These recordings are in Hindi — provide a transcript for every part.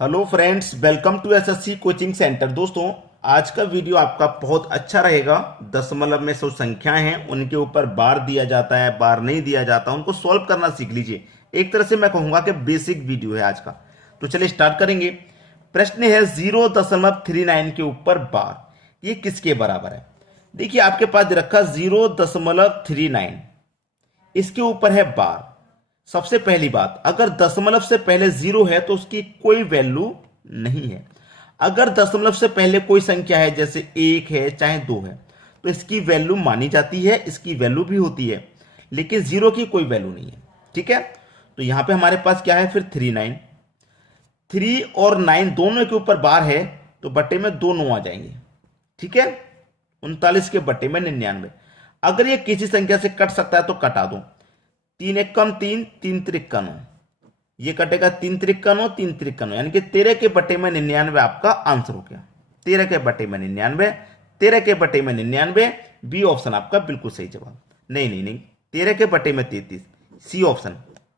Hello friends, welcome to SSC coaching centre. दोस्तों, आज का वीडियो आपका बहुत अच्छा रहेगा। दशमलव में जो संख्याएं हैं उनके ऊपर बार दिया जाता है, बार नहीं दिया जाता, उनको सॉल्व करना सीख लीजिए। एक तरह से मैं कहूंगा कि बेसिक वीडियो है आज का। तो चलिए स्टार्ट करेंगे। प्रश्न है 0.39 के ऊपर बार, ये किसके बराबर है? देखिए, आपके पास दे रखा 0.39, इसके ऊपर है बार। सबसे पहली बात, अगर दशमलव से पहले जीरो है तो उसकी कोई वैल्यू नहीं है। अगर दशमलव से पहले कोई संख्या है, जैसे एक है चाहे दो है, तो इसकी वैल्यू मानी जाती है, इसकी वैल्यू भी होती है, लेकिन जीरो की कोई वैल्यू नहीं है। ठीक है, तो यहां पे हमारे पास क्या है फिर 39। 3 और 9 दोनों के ऊपर बार है, तो बट्टे में दो 9 आ जाएंगे। ठीक है, 39 के बट्टे में 99। अगर ये किसी संख्या से कट सकता है तो कटा दो। 3 एक कम 3, 3 त्रिक का 9, ये कटेगा 3 त्रिक का 9, 3 त्रिक का 9, यानी कि 13 के बटे में 99 आपका आंसर हो गया। 13 के बटे में 99, 13 के बटे में 99, बी ऑप्शन आपका बिल्कुल सही जवाब। नहीं नहीं नहीं, 13 के बटे में 33, सी ऑप्शन।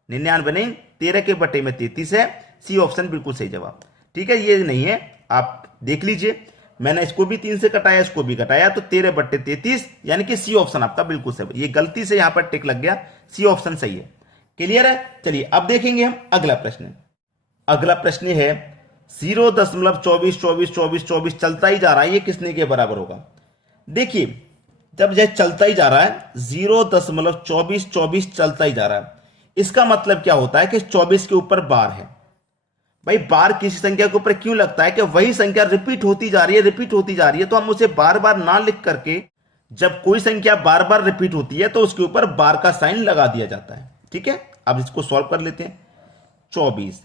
99 नहीं, 13 के बटे में 33 है, सी ऑप्शन बिल्कुल सही जवाब। ठीक है, ये नहीं है, आप देख लीजिए, मैंने इसको भी 3 से कटाया, इसको भी कटाया, तो 13/33, यानी कि सी ऑप्शन आपका बिल्कुल सही। ये गलती से यहां पर टिक लग गया, सी ऑप्शन सही है। क्लियर है? चलिए अब देखेंगे हम अगला प्रश्न। अगला प्रश्न है 0.24 चलता ही जा रहा है, ये किसने के बराबर होगा? देखिए, जब यह चलता ही जा रहा है, 0.24 चलता ही जा रहा है, इसका मतलब क्या होता है कि 24 के ऊपर बार है। भाई, बार किसी संख्या के ऊपर क्यों लगता है कि वही संख्या रिपीट होती जा रही है, रिपीट होती जा रही है, तो हम उसे बार बार ना लिख करके, जब कोई संख्या बार बार रिपीट होती है तो उसके ऊपर बार का साइन लगा दिया जाता है। ठीक है, अब इसको सॉल्व कर लेते हैं। 24,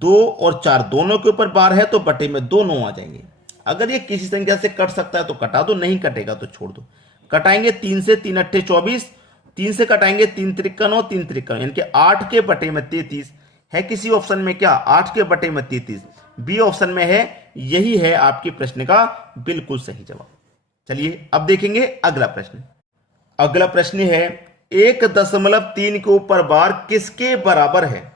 2 और 4 दोनों के ऊपर बार है, तो बटे में 2 9 आ जाएंगे। अगर ये किसी संख्या से कट सकता है तो कटा दो, नहीं कटेगा तो छोड़ दो। कटाएंगे 3 से, 3 अट्ठे 24, 3 से कटाएंगे 3 त्रिक का 9, 3 त्रिक का 9, यानी कि 8 के बटे में 33 है। किसी ऑप्शन में क्या 8 के बटे में 33? बी ऑप्शन में है। यही है आपके प्रश्न का बिल्कुल सही जवाब। चलिए अब देखेंगे अगला प्रश्न। अगला प्रश्न है 1.3 के ऊपर बार किसके बराबर है?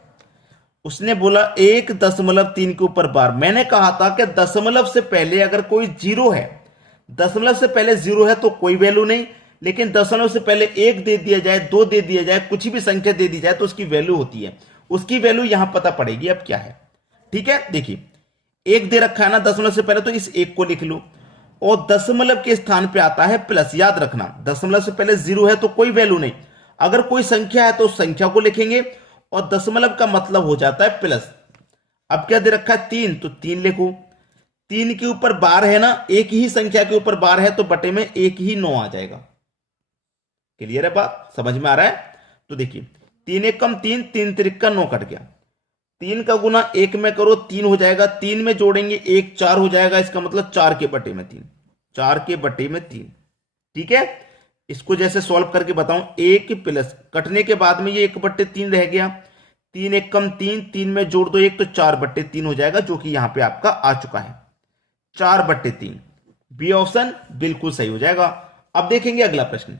उसने बोला 1.3 के ऊपर बार। मैंने कहा था कि दशमलव से पहले अगर कोई जीरो है, दशमलव से पहले जीरो है तो कोई वैल्यू नहीं, लेकिन दशमलव से पहले 1 दे दिया जाए, 2 दे दिया जाए, कुछ भी संख्या दे दी जाए तो उसकी वैल्यू होती है। उसकी वैल्यू यहां पता पड़ेगी अब क्या है। ठीक है, देखिए, 1 दे रखा है ना दशमलव से पहले, तो इस 1 को लिख लो, और दशमलव के स्थान पे आता है प्लस। याद रखना, दशमलव से पहले जीरो है तो कोई वैल्यू नहीं। अगर कोई संख्या है तो उस संख्या को लिखेंगे, और दशमलव का मतलब हो जाता है प्लस। अब क्या दे रखा है 3, तो 3 लिखो। 3 के ऊपर बार है ना, एक ही संख्या के ऊपर बार है, तो बटे में एक ही 9 आ जाएगा। क्लियर है बात? समझ में आ रहा है? तो देखिए, 3 एक कम 3, 3 त्रिक का 9 कट गया। 3 का गुना 1 में करो, 3 हो जाएगा। 3 में जोड़ेंगे 1, 4 हो जाएगा। इसका मतलब 4 के बटे में 3, 4 के बटे में 3। ठीक है, इसको जैसे सॉल्व करके बताऊं, 1 प्लस कटने के बाद में ये 1/3 रह गया। 3 एक कम 3, 3 में जोड़ दो 1, तो 4/3 हो जाएगा, जो कि यहां पे आपका आ चुका है 4/3। बी ऑप्शन बिल्कुल सही हो जाएगा। अब देखेंगे अगला प्रश्न।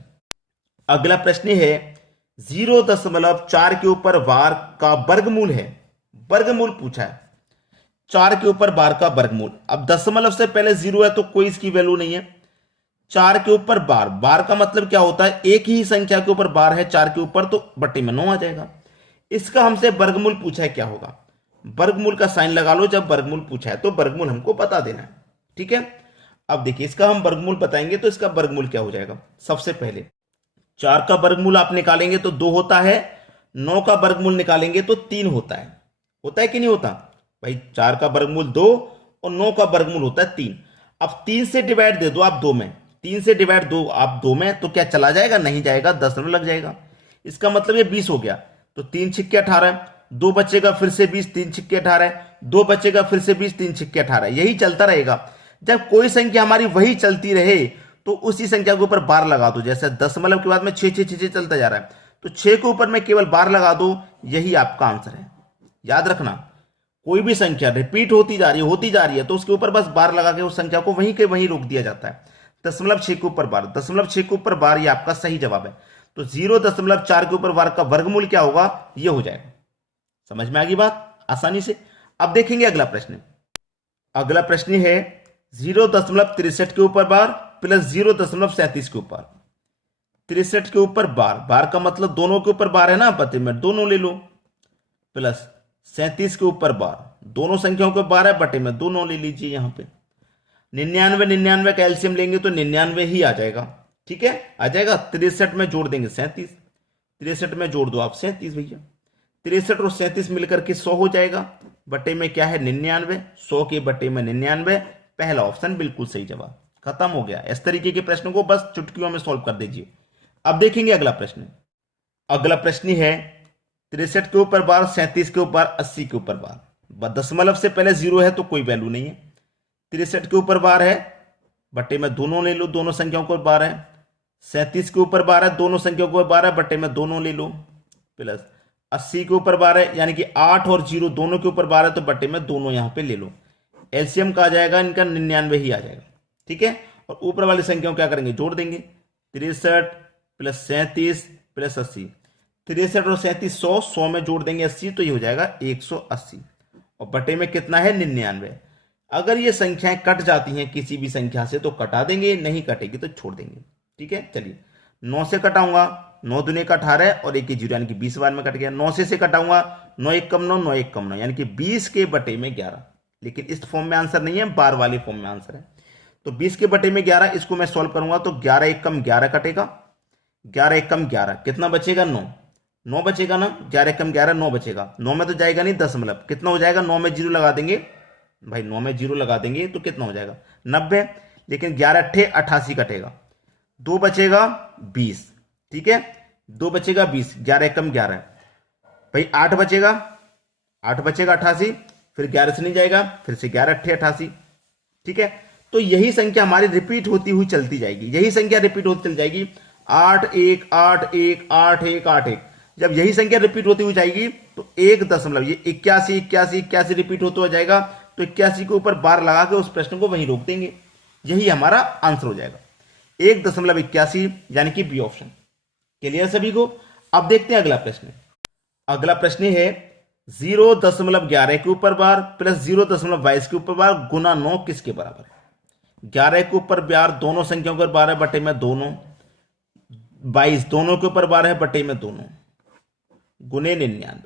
अगला प्रश्न है 0.4 के ऊपर बार का वर्गमूल है। वर्गमूल पूछा है, 4 के ऊपर बार का वर्गमूल। अब दशमलव से पहले जीरो है तो कोई इसकी वैल्यू नहीं है। 4 के ऊपर बार, बार का मतलब क्या होता है? एक ही संख्या के ऊपर बार है 4 के ऊपर, तो बटे में 9 आ जाएगा। इसका हमसे वर्गमूल पूछा है, क्या होगा? वर्गमूल का साइन लगा लो जब वर्गमूल पूछा है, तो वर्गमूल हमको बता देना है। ठीक है, अब देखिए, इसका हम वर्गमूल बताएंगे तो इसका वर्गमूल क्या हो जाएगा? सबसे पहले 4 का वर्गमूल आप निकालेंगे तो 2 होता है, 9 का वर्गमूल निकालेंगे तो 3 होता है। होता है कि नहीं होता? भाई, 4 का वर्गमूल 2 और 9 का वर्गमूल होता है 3। अब 3 से डिवाइड दे दो आप 2 में, 3 से डिवाइड दो आप 2 में, तो क्या चला जाएगा? नहीं जाएगा, दशमलव लग जाएगा। इसका मतलब ये 20 हो गया। तो 3 छिक्के 18, 2 बचेगा फिर से 20, 3 छिक्के 18, 2 बचेगा फिर से 20, 3 छिक्के 18। यही चलता रहेगा। जब कोई संख्या हमारी वही चलती रहे तो उसी संख्या के ऊपर बार लगा दो। जैसे दशमलव के बाद में 6 6 6 6 चलता जा रहा है, तो 6 के ऊपर में केवल बार लगा दो, यही आपका आंसर है। याद रखना, कोई भी संख्या रिपीट होती जा रही है तो उसके ऊपर बस बार लगा के उस संख्या को वहीं के वहीं रोक दिया जाता है। दशमलव 6 के ऊपर बार, दशमलव 6 के ऊपर बार, ये आपका सही जवाब है। तो 0.4 के ऊपर बार का वर्गमूल क्या होगा? ये हो जाएगा। समझ में आ गई बात आसानी से? अब देखेंगे अगला प्रश्न। अगला प्रश्न है 0.63 के ऊपर बार प्लस 0.37 के ऊपर। 63 के ऊपर बार, बार का मतलब दोनों के ऊपर बार है ना, पते में दोनों ले लो, प्लस 37 के ऊपर बार, दोनों संख्याओं के बार है, बटे में दोनों ले लीजिए। यहां पे 99 99 का एलसीएम लेंगे तो 99 ही आ जाएगा। ठीक है, आ जाएगा। 63 में जोड़ देंगे 37, 63 में जोड़ दो आप 37 भैया, 63 और 37 मिलकर के 100 हो जाएगा। बटे में क्या है 99, 100 के बटे में 99। पहला ऑप्शन बिल्कुल सही जवाब। खत्म हो गया। इस तरीके के प्रश्न को बस चुटकियों में सॉल्व कर दीजिए। अब देखेंगे अगला प्रश्न। अगला प्रश्न है 63 के ऊपर बार, 37 के ऊपर, 80 के ऊपर बार। दशमलव से पहले 0 है तो कोई वैल्यू नहीं है। 63 के ऊपर बार है, बटे में दोनों ले लो, दोनों संख्याओं को बार है। 37 के ऊपर बार है, दोनों संख्याओं को बार है, बटे में दोनों ले लो, प्लस 80 के ऊपर बार है, यानी कि 8 और 0 दोनों के ऊपर बार है तो बटे में दोनों यहां पे ले लो। एलसीएम का आ जाएगा इनका 99 ही आ जाएगा। ठीक है, और ऊपर वाली संख्याओं क्या करेंगे, जोड़ देंगे। 63 प्लस 37 प्लस 80, 63 और 37 100, 100 में जोड़ देंगे 80 तो ये हो जाएगा 180, और बटे में कितना है 99। अगर ये संख्याएं कट जाती हैं किसी भी संख्या से तो कटा देंगे, नहीं कटेगी तो छोड़ देंगे। ठीक है, चलिए 9 से कटाऊंगा, 9 दूने का 18 और 1 जीरो यानी कि 20 बार में कट गया। 9 से कटाऊंगा, 9 1 कम 9, 9 1 कम 9 यानी कि 20 के बटे में 11। लेकिन इस फॉर्म में आंसर नहीं है, बार वाले फॉर्म में आंसर है। तो 20 के बटे में 11, इसको मैं सॉल्व करूंगा तो 11 1 कम 11 कटेगा, 11 1 कम 11 कितना बचेगा 9, 9 बचेगा ना, 11 कम 11 9 बचेगा। 9 में तो जाएगा नहीं दशमलव, कितना हो जाएगा, 9 में 0 लगा देंगे भाई, 9 में 0 लगा देंगे तो कितना हो जाएगा 90। लेकिन 11 अट्ठे 88 कटेगा, 2 बचेगा 20। ठीक है, 2 बचेगा 20, 11 कम 11 भाई 8 बचेगा, 8 बचेगा 88, फिर 11 से नहीं जाएगा, फिर से 11 अट्ठे 88। ठीक है, तो यही संख्या हमारी रिपीट होती हुई चलती जाएगी, यही संख्या रिपीट होती चल जाएगी। 8 1 8 1 8 1 8 1, जब यही संख्या रिपीट होती हुई जाएगी तो 1 दशमलव ये 81 81 81 रिपीट होता जाएगा, तो 81 के ऊपर बार लगा के उस प्रश्न को वहीं रोक देंगे, यही हमारा आंसर हो जाएगा 1.81 यानी कि बी ऑप्शन। क्लियर सभी को। अब देखते हैं अगला प्रश्न। अगला प्रश्न है 0.11 के ऊपर बार प्लस 0.22 के ऊपर बार गुना 9 किसके बराबर है। 11 के ऊपर बार दोनों संख्याओं के बार है, बटे में दोनों, 22 दोनों के ऊपर बार है, बटे में दोनों, गुने 99।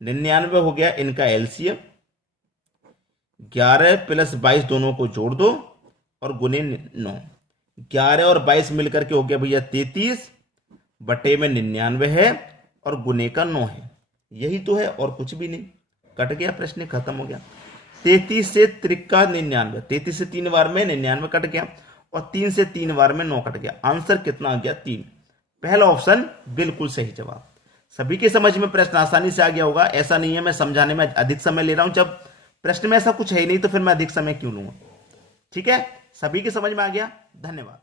99 हो गया इनका एलसीएम, 11 प्लस 22 दोनों को जोड़ दो और गुने 9। 11 और 22 मिलकर के हो गया भैया 33, बटे में 99 है और गुने का 9 है। यही तो है और कुछ भी नहीं। कट गया, प्रश्न खत्म हो गया। 33 से त्रिका 99, 33 से 3 बार में 99 कट गया और 3 से 3 बार में 9 कट गया। आंसर कितना आ गया 3। पहला ऑप्शन बिल्कुल सही जवाब। सभी के समझ में प्रश्न आसानी से आ गया होगा। ऐसा नहीं है मैं समझाने में अधिक समय ले रहा हूं, जब प्रश्न में ऐसा कुछ है ही नहीं तो फिर मैं अधिक समय क्यों लूंगा। ठीक है, सभी के समझ में आ गया। धन्यवाद।